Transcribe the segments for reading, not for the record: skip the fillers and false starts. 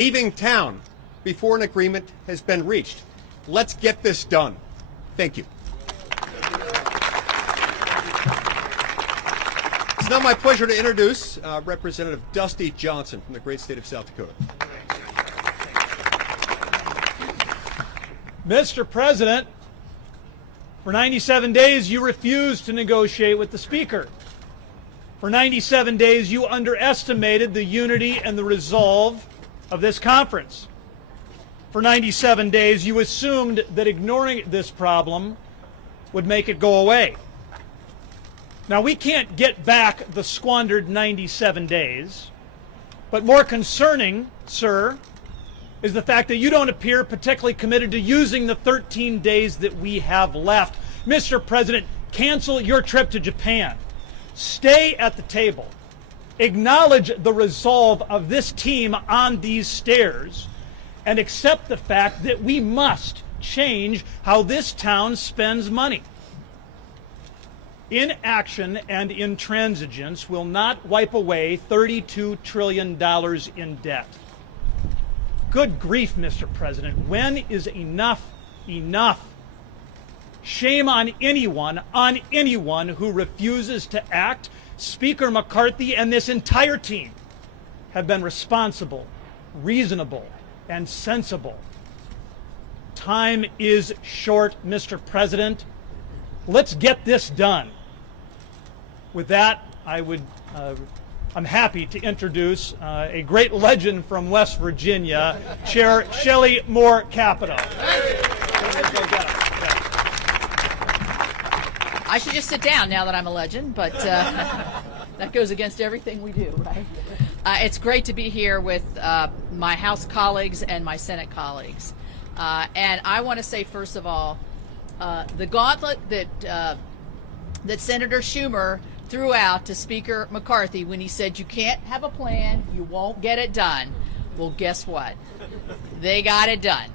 leaving town before an agreement has been reached. Let's get this done. Thank you. It's now my pleasure to introduce Representative Dusty Johnson from the great state of South Dakota. Mr. President, for 97 days you refused to negotiate with the Speaker. For 97 days you underestimated the unity and the resolve of this conference. For 97 days you assumed that ignoring this problem would make it go away. Now, we can't get back the squandered 97 days, but more concerning, sir, is the fact that you don't appear particularly committed to using the 13 days that we have left. Mr. President, cancel your trip to Japan. Stay at the table. Acknowledge the resolve of this team on these stairs and accept the fact that we must change how this town spends money. Inaction and intransigence will not wipe away $32 trillion in debt. Good grief, Mr. President. When is enough enough? Shame on anyone who refuses to act. Speaker McCarthy and this entire team have been responsible, reasonable, and sensible. Time is short, Mr. President. Let's get this done. With that, I'm happy to introduce a great legend from West Virginia, Chair Shelley Moore Capito. I should just sit down now that I'm a legend, but that goes against everything we do, right? It's great to be here with my House colleagues and my Senate colleagues. And I want to say, first of all, the gauntlet that Senator Schumer threw out to Speaker McCarthy when he said you can't have a plan, you won't get it done. Well, guess what? They got it done.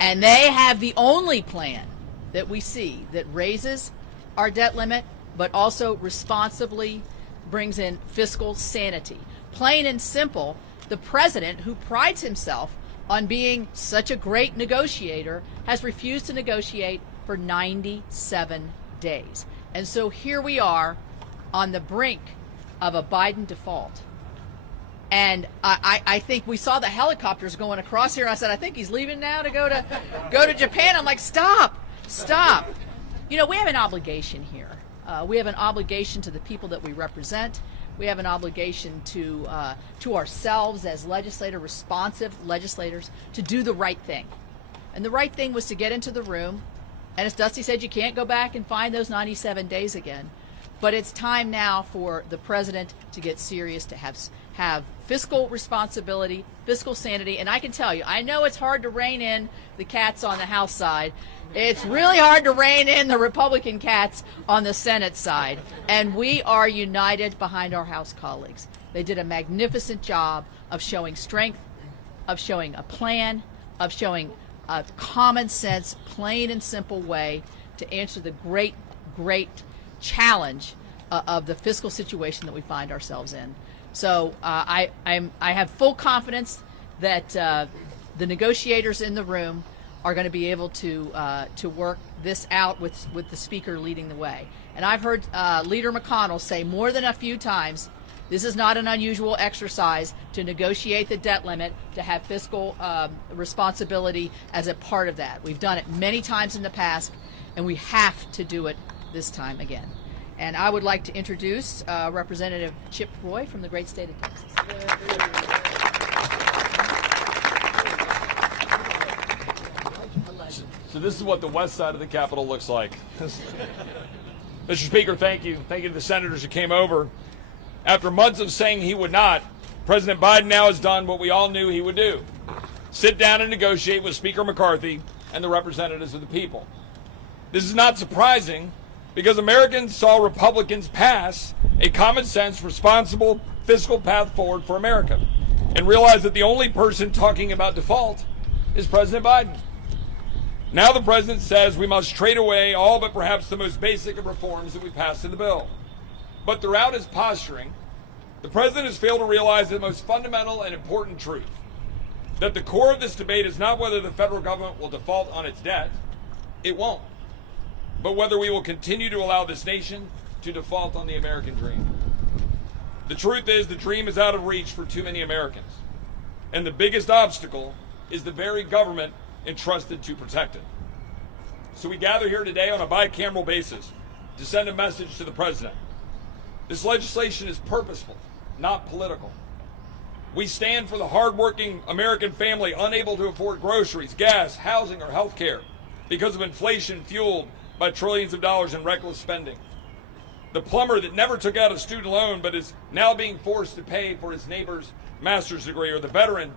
And they have the only plan that we see that raises our debt limit, but also responsibly brings in fiscal sanity. Plain and simple, the president, who prides himself on being such a great negotiator, has refused to negotiate for 97 days. And so here we are on the brink of a Biden default. And I think we saw the helicopters going across here. I said, I think he's leaving now to go to Japan. I'm like, stop. You know, we have an obligation here. We have an obligation to the people that we represent. We have an obligation to ourselves as responsive legislators, to do the right thing. And the right thing was to get into the room. And as Dusty said, you can't go back and find those 97 days again. But it's time now for the president to get serious, to have fiscal responsibility, fiscal sanity. And I can tell you, I know it's hard to rein in the cats on the House side. It's really hard to rein in the Republican cats on the Senate side. And we are united behind our House colleagues. They did a magnificent job of showing strength, of showing a plan, of showing a common sense, plain and simple way to answer the great challenge of the fiscal situation that we find ourselves in. So I have full confidence that the negotiators in the room are going to be able to work this out with the Speaker leading the way. And I've heard Leader McConnell say more than a few times, this is not an unusual exercise to negotiate the debt limit, to have fiscal responsibility as a part of that. We've done it many times in the past, and we have to do it this time again. And I would like to introduce Representative Chip Roy from the great state of Texas. So this is what the west side of the Capitol looks like. Mr. Speaker, thank you. Thank you to the senators who came over. After months of saying he would not, President Biden now has done what we all knew he would do: sit down and negotiate with Speaker McCarthy and the representatives of the people. This is not surprising, because Americans saw Republicans pass a common sense, responsible fiscal path forward for America and realized that the only person talking about default is President Biden. Now the president says we must trade away all but perhaps the most basic of reforms that we passed in the bill. But throughout his posturing, the president has failed to realize the most fundamental and important truth. that the core of this debate is not whether the federal government will default on its debt. It won't. But whether we will continue to allow this nation to default on the American dream. The truth is, the dream is out of reach for too many Americans. And the biggest obstacle is the very government entrusted to protect it. So we gather here today on a bicameral basis to send a message to the president. This legislation is purposeful, not political. We stand for the hardworking American family unable to afford groceries, gas, housing, or health care because of inflation fueled by trillions of dollars in reckless spending. The plumber that never took out a student loan but is now being forced to pay for his neighbor's master's degree, or the veteran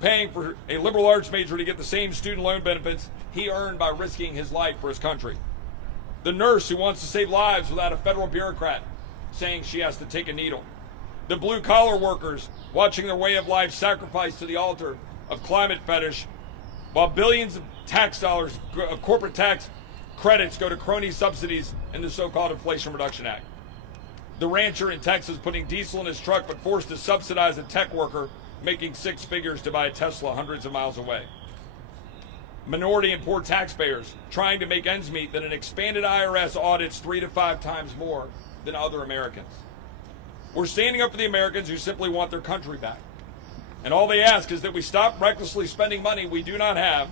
paying for a liberal arts major to get the same student loan benefits he earned by risking his life for his country. The nurse who wants to save lives without a federal bureaucrat saying she has to take a needle. The blue-collar workers watching their way of life sacrificed to the altar of climate fetish while billions of tax dollars, of corporate tax credits go to crony subsidies in the so-called Inflation Reduction Act. The rancher in Texas putting diesel in his truck but forced to subsidize a tech worker making six figures to buy a Tesla hundreds of miles away. Minority and poor taxpayers trying to make ends meet that an expanded IRS audits 3 to 5 times more than other Americans. We're standing up for the Americans who simply want their country back. And all they ask is that we stop recklessly spending money we do not have,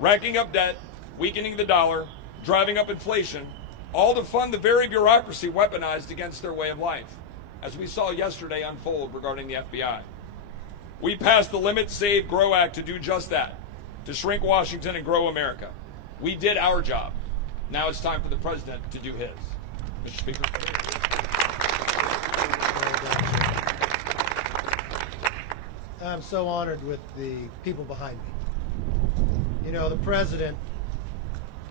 racking up debt, weakening the dollar, driving up inflation, all to fund the very bureaucracy weaponized against their way of life, as we saw yesterday unfold regarding the FBI. We passed the Limit, Save, Grow Act to do just that, to shrink Washington and grow America. We did our job. Now it's time for the president to do his. Mr. Speaker. I'm so honored with the people behind me. You know, the president,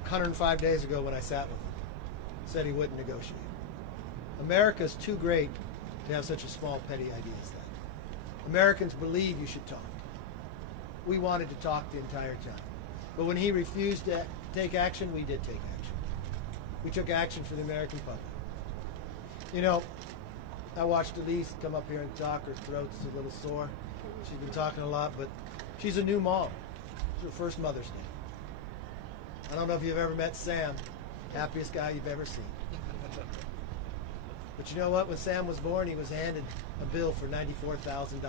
105 days ago when I sat with him, said he wouldn't negotiate. America's too great to have such a small, petty idea as that. Americans believe you should talk. We wanted to talk the entire time. But when he refused to take action, we did take action. We took action for the American public. You know, I watched Elise come up here and talk. Her throat's a little sore. She's been talking a lot, but she's a new mom. It's her first Mother's Day. I don't know if you've ever met Sam, happiest guy you've ever seen. But you know what? When Sam was born, he was handed a bill for $94,000.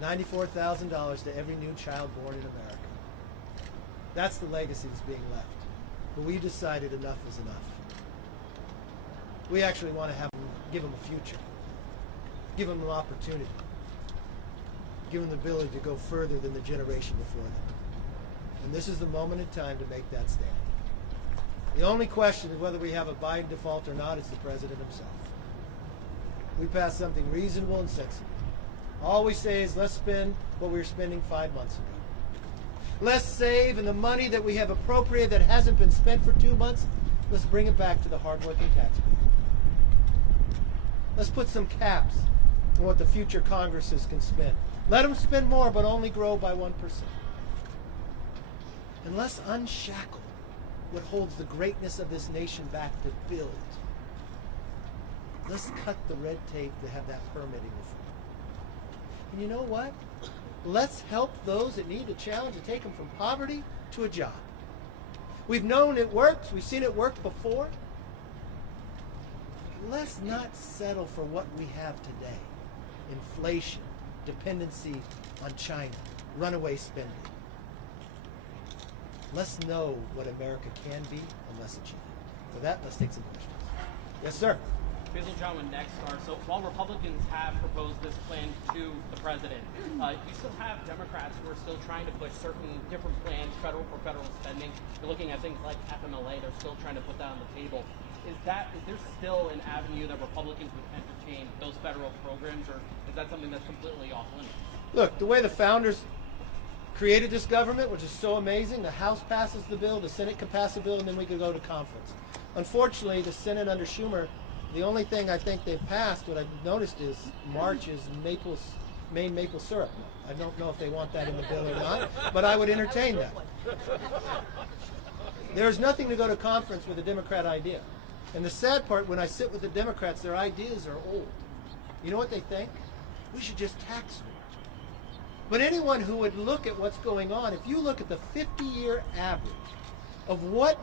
$94,000 to every new child born in America. That's the legacy that's being left. But we decided enough is enough. We actually want to give them a future. Give them an opportunity. Give them the ability to go further than the generation before them. And this is the moment in time to make that stand. The only question is whether we have a Biden default or not is the president himself. We passed something reasonable and sensible. All we say is let's spend what we were spending 5 months ago. Let's save, and the money that we have appropriated that hasn't been spent for 2 months, let's bring it back to the hardworking taxpayer. Let's put some caps on what the future Congresses can spend. Let them spend more, but only grow by 1%. And let's unshackle what holds the greatness of this nation back to build. Let's cut the red tape to have that permitting reform. And you know what? Let's help those that need a challenge to take them from poverty to a job. We've known it works. We've seen it work before. Let's not settle for what we have today. Inflation, dependency on China, runaway spending. Let's know what America can be and let's achieve it. With that, let's take some questions. Yes, sir. Fiscal John with Nexstar. So while Republicans have proposed this plan to the president, you still have Democrats who are still trying to push certain different plans, federal spending. You're looking at things like FMLA. They're still trying to put that on the table. Is there still an avenue that Republicans would entertain those federal programs, or is that something that's completely off limits? Look, the way the founders created this government, which is so amazing, the House passes the bill, the Senate can pass a bill, and then we can go to conference. Unfortunately, the Senate under Schumer, the only thing I think they've passed, what I've noticed is March is Maine maple syrup. I don't know if they want that in the bill or not, but I would entertain that. There's nothing to go to conference with a Democrat idea. And the sad part, when I sit with the Democrats, their ideas are old. You know what they think? We should just tax more. But anyone who would look at what's going on, if you look at the 50-year average of what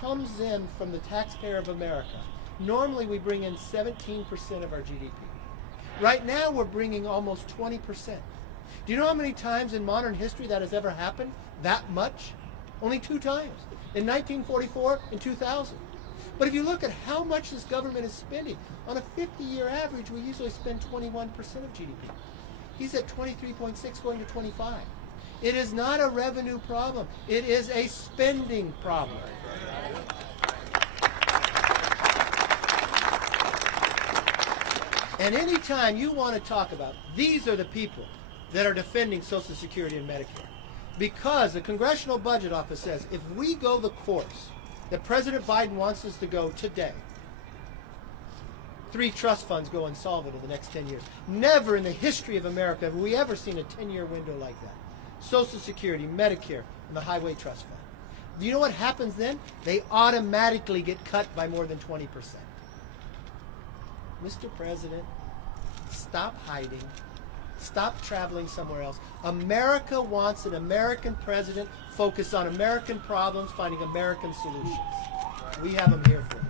comes in from the taxpayer of America, normally we bring in 17% of our GDP. Right now we're bringing almost 20%. Do you know how many times in modern history that has ever happened? That much? Only 2 times. In 1944 and 2000. But if you look at how much this government is spending, on a 50-year average, we usually spend 21% of GDP. He's at 23.6 going to 25. It is not a revenue problem. It is a spending problem. And anytime you want to talk about, these are the people that are defending Social Security and Medicare. Because the Congressional Budget Office says if we go the course that President Biden wants us to go today, 3 trust funds go insolvent in the next 10 years. Never in the history of America have we ever seen a 10-year window like that. Social Security, Medicare, and the Highway Trust Fund. Do you know what happens then? They automatically get cut by more than 20%. Mr. President, stop hiding. Stop traveling somewhere else. America wants an American president focused on American problems, finding American solutions. We have them here for you.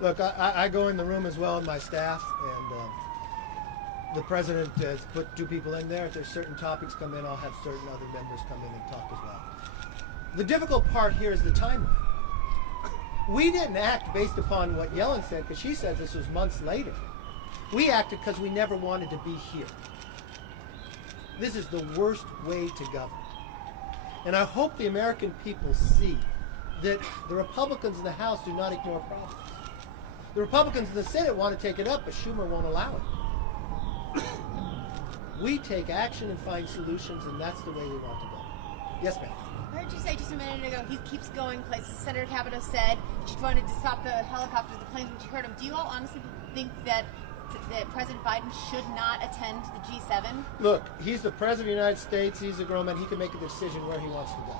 Look, I go in the room as well, and my staff, and the president has put 2 people in there. If there's certain topics come in, I'll have certain other members come in and talk as well. The difficult part here is the timeline. We didn't act based upon what Yellen said, because she says this was months later. We acted because we never wanted to be here. This is the worst way to govern. And I hope the American people see that the Republicans in the House do not ignore problems. The Republicans in the Senate want to take it up, but Schumer won't allow it. We take action and find solutions, and that's the way we want to go. Yes, ma'am. I heard you say just a minute ago he keeps going places. Senator Capito said she wanted to stop the helicopters, the planes when she heard him. Do you all honestly think that President Biden should not attend the G7? Look, he's the President of the United States. He's a grown man. He can make a decision where he wants to go.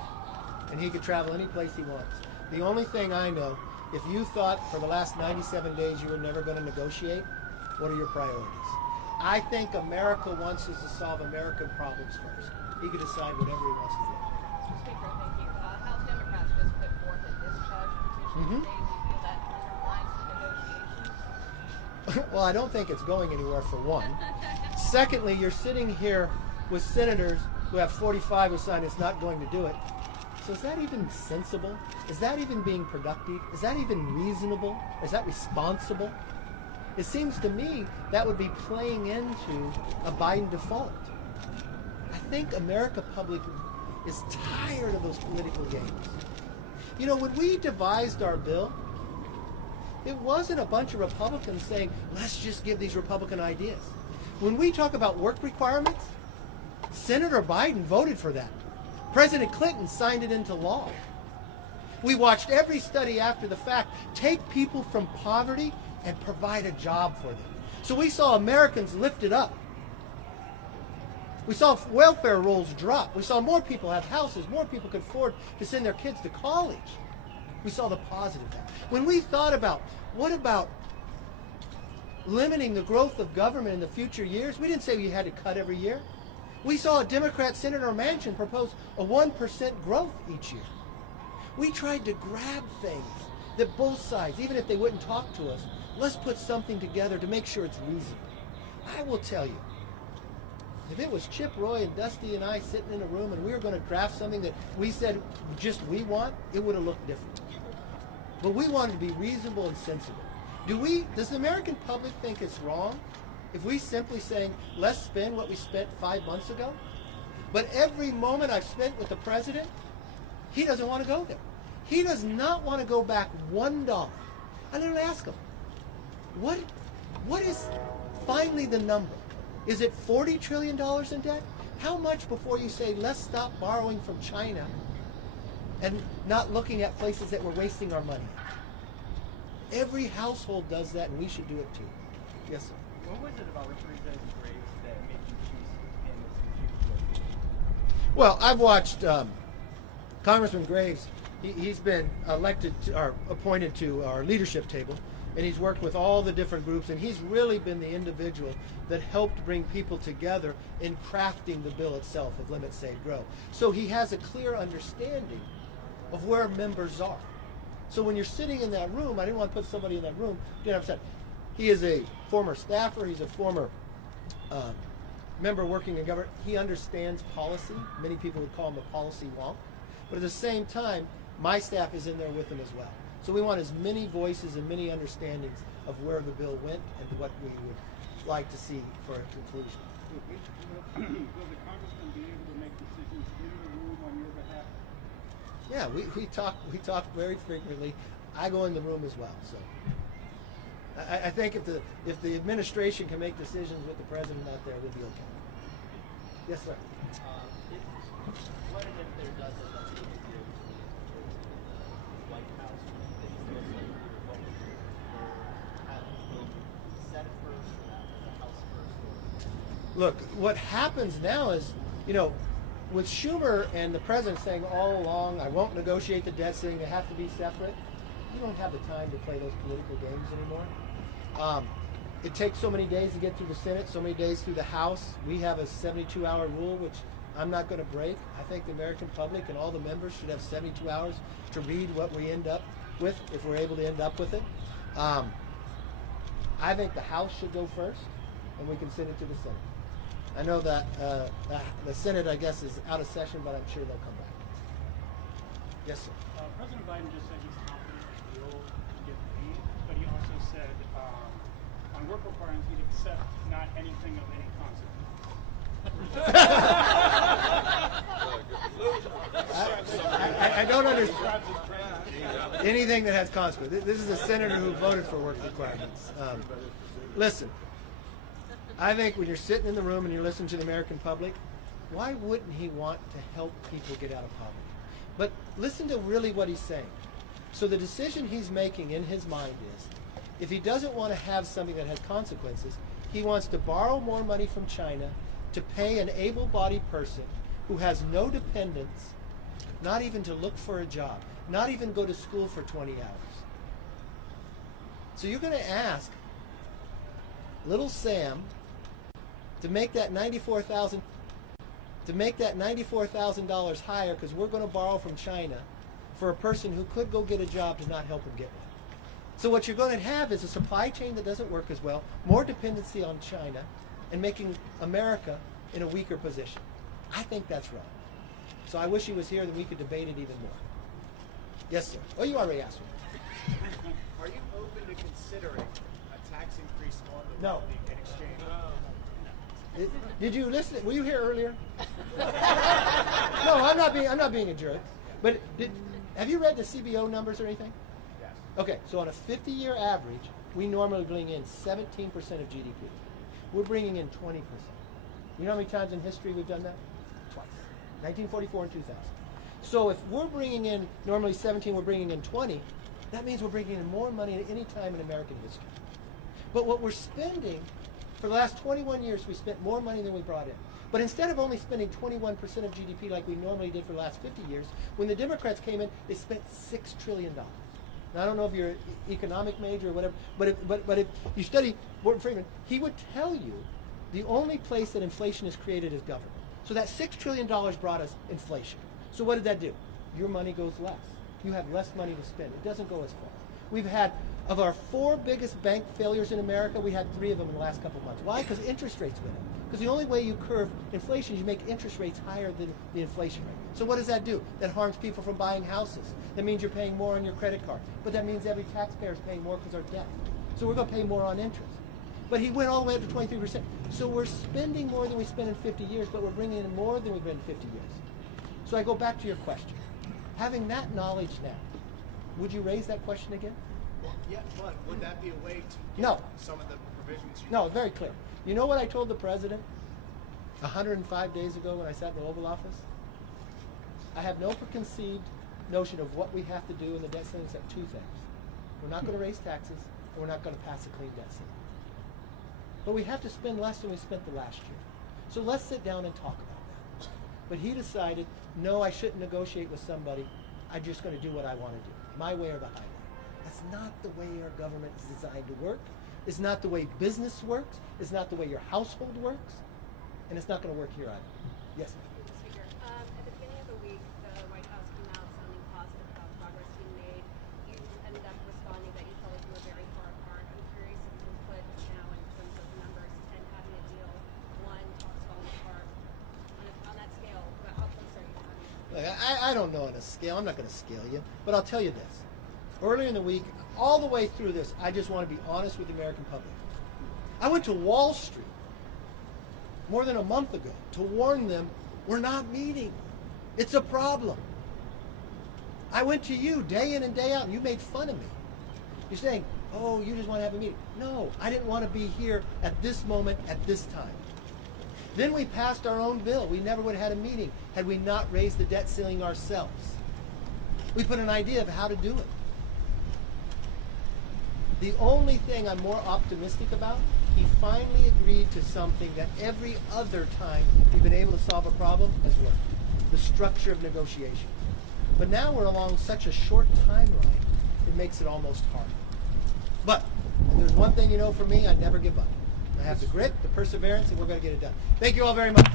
And he can travel any place he wants. The only thing I know, if you thought for the last 97 days you were never going to negotiate, what are your priorities? I think America wants us to solve American problems first. He can decide whatever he wants to do. Mr. Speaker, thank you. House Democrats just put forth a discharge petition today. Do you feel that undermines the negotiations? Well, I don't think it's going anywhere, for one. Secondly, you're sitting here with senators who have 45 who signed it's not going to do it. So is that even sensible? Is that even being productive? Is that even reasonable? Is that responsible? It seems to me that would be playing into a Biden default. I think America public is tired of those political games. You know, when we devised our bill, it wasn't a bunch of Republicans saying, let's just give these Republican ideas. When we talk about work requirements, Senator Biden voted for that. President Clinton signed it into law. We watched every study after the fact take people from poverty and provide a job for them. So we saw Americans lifted up. We saw welfare rolls drop. We saw more people have houses. More people could afford to send their kids to college. We saw the positive there. When we thought about, what about limiting the growth of government in the future years, we didn't say we had to cut every year. We saw a Democrat Senator Manchin propose a 1% growth each year. We tried to grab things that both sides, even if they wouldn't talk to us, let's put something together to make sure it's reasonable. I will tell you, if it was Chip Roy and Dusty and I sitting in a room and we were going to draft something that we said just we want, it would have looked different. But we wanted to be reasonable and sensible. Does the American public think it's wrong if we simply saying, let's spend what we spent 5 months ago? But every moment I've spent with the president, he doesn't want to go there. He does not want to go back $1. I didn't ask him, what is finally the number? Is it $40 trillion in debt? How much before you say, let's stop borrowing from China and not looking at places that we're wasting our money? Every household does that, and we should do it too. Yes, sir. What was it about Representative Graves that made you choose him as your chief? Well, I've watched Congressman Graves. He's been appointed to our leadership table, and he's worked with all the different groups, and he's really been the individual that helped bring people together in crafting the bill itself of Limit, Save, Grow. So he has a clear understanding of where members are. So when you're sitting in that room, I didn't want to put somebody in that room get upset. He is a former staffer. He's a former member working in government. He understands policy. Many people would call him a policy wonk. But at the same time, my staff is in there with him as well. So we want as many voices and many understandings of where the bill went and what we would like to see for a conclusion. Will the congressman be able to make decisions in the room on your behalf? Yeah, we talk very frequently. I go in the room as well. So I think if the administration can make decisions with the president out there, we'll be okay. Yes, sir. What if there does end up being a deal between the White House and the Republicans, will the Senate first or the House first? Look, what happens now is, with Schumer and the president saying all along, I won't negotiate the debt ceiling, they have to be separate, you don't have the time to play those political games anymore. It takes so many days to get through the Senate, so many days through the House. We have a 72-hour rule, which I'm not going to break. I think the American public and all the members should have 72 hours to read what we end up with, if we're able to end up with it. I think the House should go first, and we can send it to the Senate. I know that the Senate, I guess, is out of session, but I'm sure they'll come back. Yes, sir. President Biden just said he's confident the bill will get paid, but he also said on work requirements he'd accept not anything of any consequence. I don't understand anything that has consequence. This is a senator who voted for work requirements. Listen, I think when you're sitting in the room and you're listening to the American public, why wouldn't he want to help people get out of poverty? But listen to really what he's saying. So the decision he's making in his mind is, if he doesn't want to have something that has consequences, he wants to borrow more money from China to pay an able-bodied person who has no dependents, not even to look for a job, not even go to school for 20 hours. So you're going to ask little Sam to make that $94,000 higher because we're going to borrow from China for a person who could go get a job to not help him get one. So what you're going to have is a supply chain that doesn't work as well, more dependency on China, and making America in a weaker position. I think that's wrong. So I wish he was here that we could debate it even more. Yes, sir. Oh, you already asked me. Are you open to considering a tax increase on the No. wealthy in exchange? Did you listen? Were you here earlier? No, I'm not being a jerk. But have you read the CBO numbers or anything? Yes. Okay, so on a 50-year average, we normally bring in 17% of GDP. We're bringing in 20%. You know how many times in history we've done that? Twice. 1944 and 2000. So if we're bringing in normally 17, we're bringing in 20, that means we're bringing in more money at any time in American history. But what we're spending, for the last 21 years, we spent more money than we brought in. But instead of only spending 21% of GDP like we normally did for the last 50 years, when the Democrats came in, they spent $6 trillion. Now, I don't know if you're an economic major or whatever, but if you study Morton Freeman, he would tell you the only place that inflation is created is government. So that $6 trillion brought us inflation. So what did that do? Your money goes less. You have less money to spend. It doesn't go as far. We've had, of our 4 biggest bank failures in America, we had 3 of them in the last couple of months. Why? Because interest rates went up. Because the only way you curve inflation is you make interest rates higher than the inflation rate. So what does that do? That harms people from buying houses. That means you're paying more on your credit card. But that means every taxpayer is paying more because our debt. So we're going to pay more on interest. But he went all the way up to 23%. So we're spending more than we spent in 50 years, but we're bringing in more than we've been in 50 years. So I go back to your question. Having that knowledge now, would you raise that question again? Well, yeah, but would that be a way to get No. some of the provisions you No, very clear. You know what I told the president 105 days ago when I sat in the Oval Office? I have no preconceived notion of what we have to do in the debt ceiling except 2 things. We're not going to raise taxes, and we're not going to pass a clean debt ceiling. But we have to spend less than we spent the last year. So let's sit down and talk about that. But he decided, no, I shouldn't negotiate with somebody. I'm just going to do what I want to do, my way or the highway. That's not the way our government is designed to work. It's not the way business works. It's not the way your household works. And it's not going to work here either. Yes, ma'am. Mr. Speaker, at the beginning of the week, the White House came out sounding positive about progress being made. You ended up responding that you felt like you were very far apart. I'm curious if you can put now in terms of numbers, 10 having a deal, 1 talks falling apart. On that scale, how close are you now? Look, I don't know on a scale. I'm not going to scale you. But I'll tell you this. Earlier in the week, all the way through this, I just want to be honest with the American public. I went to Wall Street more than a month ago to warn them we're not meeting. It's a problem. I went to you day in and day out, and you made fun of me. You're saying, oh, you just want to have a meeting. No, I didn't want to be here at this moment, at this time. Then we passed our own bill. We never would have had a meeting had we not raised the debt ceiling ourselves. We put an idea of how to do it. The only thing I'm more optimistic about, he finally agreed to something that every other time we've been able to solve a problem has worked. The structure of negotiations. But now we're along such a short timeline, it makes it almost hard. But if there's one thing you know from me, I never give up. I have the grit, the perseverance, and we're going to get it done. Thank you all very much.